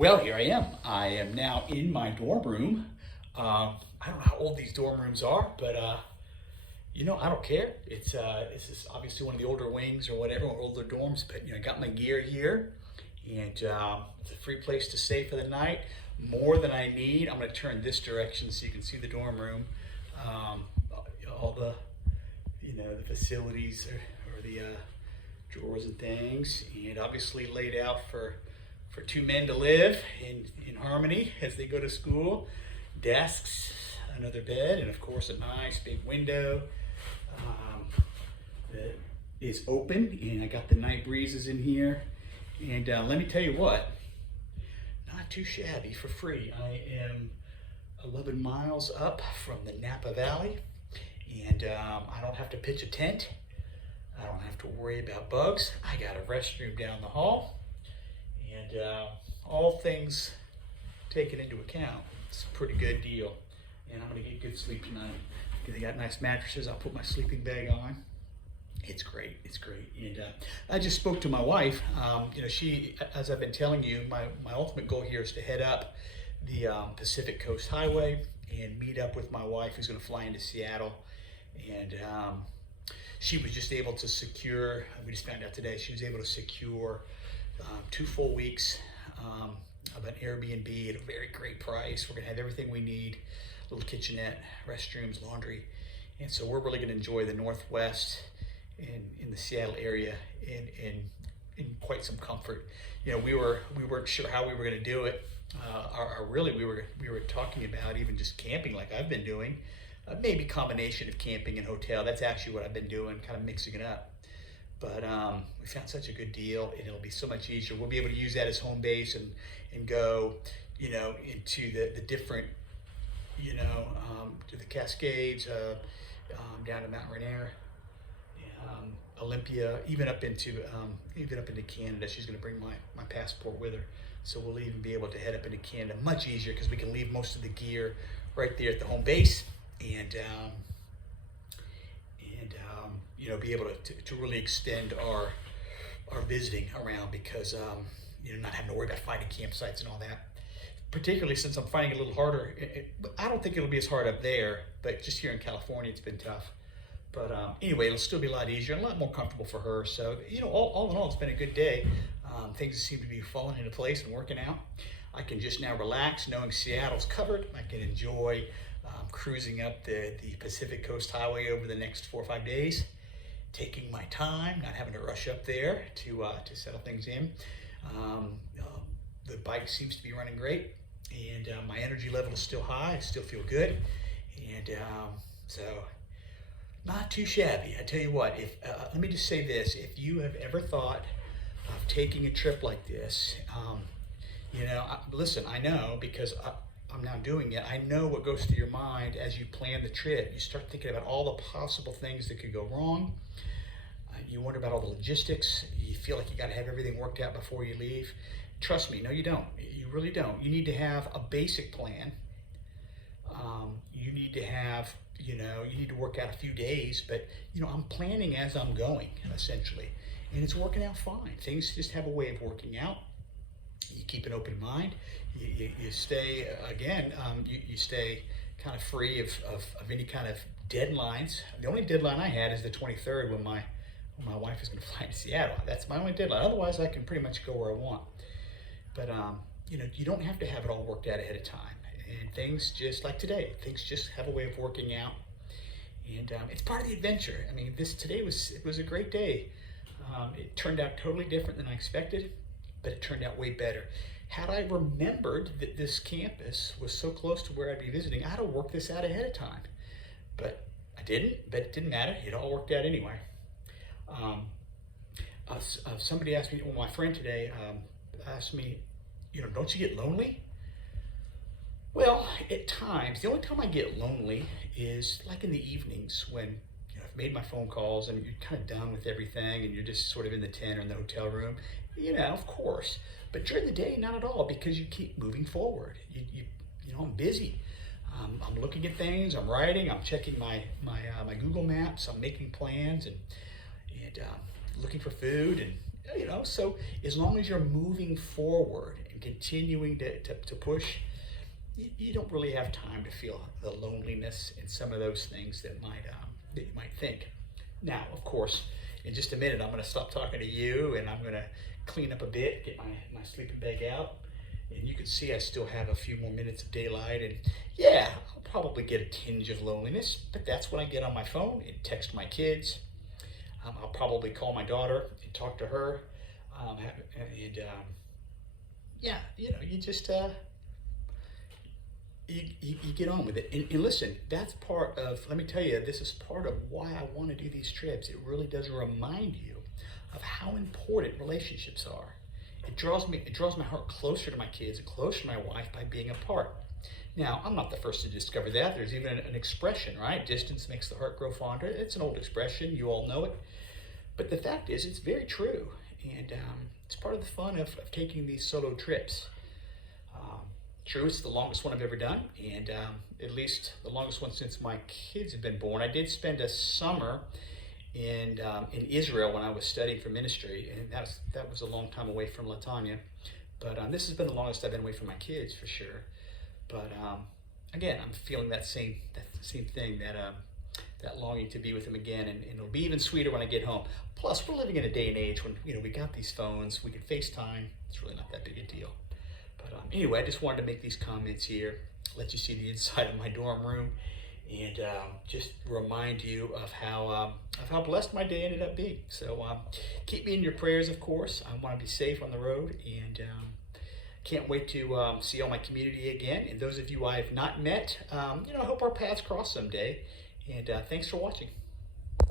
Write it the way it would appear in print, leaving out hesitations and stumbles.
Well, here I am. I am now in my dorm room. I don't know how old these dorm rooms are, but I don't care. This is obviously one of the older wings or whatever, or older dorms. But I got my gear here, and it's a free place to stay for the night. More than I need. I'm going to turn this direction so you can see the dorm room. Um, all the the facilities or the drawers and things, and obviously laid out for two men to live in harmony as they go to school. Desks, another bed, and of course a nice big window that is open, and I got the night breezes in here. And let me tell you what, not too shabby for free. I am 11 miles up from the Napa Valley, and I don't have to pitch a tent. I don't have to worry about bugs. I got a restroom down the hall, and all things taken into account, it's a pretty good deal. And I'm gonna get good sleep tonight because they got nice mattresses. I'll put my sleeping bag on. It's great, it's great. And I just spoke to my wife. She, as I've been telling you, my ultimate goal here is to head up the Pacific Coast Highway and meet up with my wife, who's gonna fly into Seattle. And she was just able to secure, we just found out today, she was able to secure 2 full weeks of an Airbnb at a very great price. We're gonna have everything we need, little kitchenette, restrooms, laundry. And so we're really gonna enjoy the Northwest in the Seattle area in quite some comfort. We weren't sure how we were gonna do it. We were talking about even just camping like I've been doing. Maybe combination of camping and hotel. That's actually what I've been doing, kind of mixing it up. But we found such a good deal, and it'll be so much easier. We'll be able to use that as home base and go, into the different, to the Cascades, down to Mount Rainier, Olympia, even up into Canada. She's going to bring my passport with her, so we'll even be able to head up into Canada much easier because we can leave most of the gear right there at the home base, and be able to really extend our visiting around, because not having to worry about finding campsites and all that. Particularly since I'm finding it a little harder. I don't think it'll be as hard up there, but just here in California it's been tough. But anyway, it'll still be a lot easier and a lot more comfortable for her. So all in all, it's been a good day. Things seem to be falling into place and working out. I can just now relax knowing Seattle's covered. I can enjoy cruising up the Pacific Coast Highway over the next 4 or 5 days, taking my time, not having to rush up there to settle things in. The bike seems to be running great, and my energy level is still high. I still feel good, and so not too shabby. I tell you what, let me just say this: if you have ever thought of taking a trip like this, listen, I know because I'm now doing it. I know what goes through your mind as you plan the trip. You start thinking about all the possible things that could go wrong. You wonder about all the logistics. You feel like you got to have everything worked out before you leave. Trust me, no, you don't. You really don't. You need to have a basic plan. You need to have, you need to work out a few days, but I'm planning as I'm going, essentially, and it's working out fine. Things just have a way of working out. You keep an open mind. You stay, again, you stay kind of free of any kind of deadlines. The only deadline I had is the 23rd when my wife is going to fly to Seattle. That's my only deadline. Otherwise, I can pretty much go where I want. But, you don't have to have it all worked out ahead of time. And things just like today, things just have a way of working out. And it's part of the adventure. I mean, today was a great day. It turned out totally different than I expected, but it turned out way better. Had I remembered that this campus was so close to where I'd be visiting, I'd have worked this out ahead of time. But I didn't, but it didn't matter. It all worked out anyway. Somebody asked me, my friend today asked me, don't you get lonely? Well, at times. The only time I get lonely is like in the evenings when I've made my phone calls and you're kind of done with everything and you're just sort of in the tent or in the hotel room. Of course. But during the day, not at all, because you keep moving forward. I'm busy. I'm looking at things. I'm writing. I'm checking my Google Maps. I'm making plans and looking for food, and so as long as you're moving forward and and continuing to push, you don't really have time to feel the loneliness and some of those things that you might think. Now, of course, in just a minute, I'm going to stop talking to you, and I'm going to clean up a bit, get my sleeping bag out, and you can see I still have a few more minutes of daylight, and yeah, I'll probably get a tinge of loneliness, but that's when I get on my phone and text my kids. I'll probably call my daughter and talk to her, yeah, you just you get on with it. And listen, that's part of, let me tell you, this is part of why I want to do these trips. It really does remind you of how important relationships are. It draws my heart closer to my kids and closer to my wife by being apart. Now, I'm not the first to discover that. There's even an expression, right? Distance makes the heart grow fonder. It's an old expression. You all know it. But the fact is, it's very true. And it's part of the fun of taking these solo trips. True, it's the longest one I've ever done, and at least the longest one since my kids have been born. I did spend a summer in Israel when I was studying for ministry, and that was a long time away from Latanya. But this has been the longest I've been away from my kids for sure. But again, I'm feeling that same thing, that longing to be with them again, and it'll be even sweeter when I get home. Plus, we're living in a day and age when we got these phones, we can FaceTime. It's really not that big a deal. But anyway, I just wanted to make these comments here, let you see the inside of my dorm room, and just remind you of how blessed my day ended up being. So keep me in your prayers, of course. I want to be safe on the road, and can't wait to see all my community again. And those of you I have not met, I hope our paths cross someday. And thanks for watching.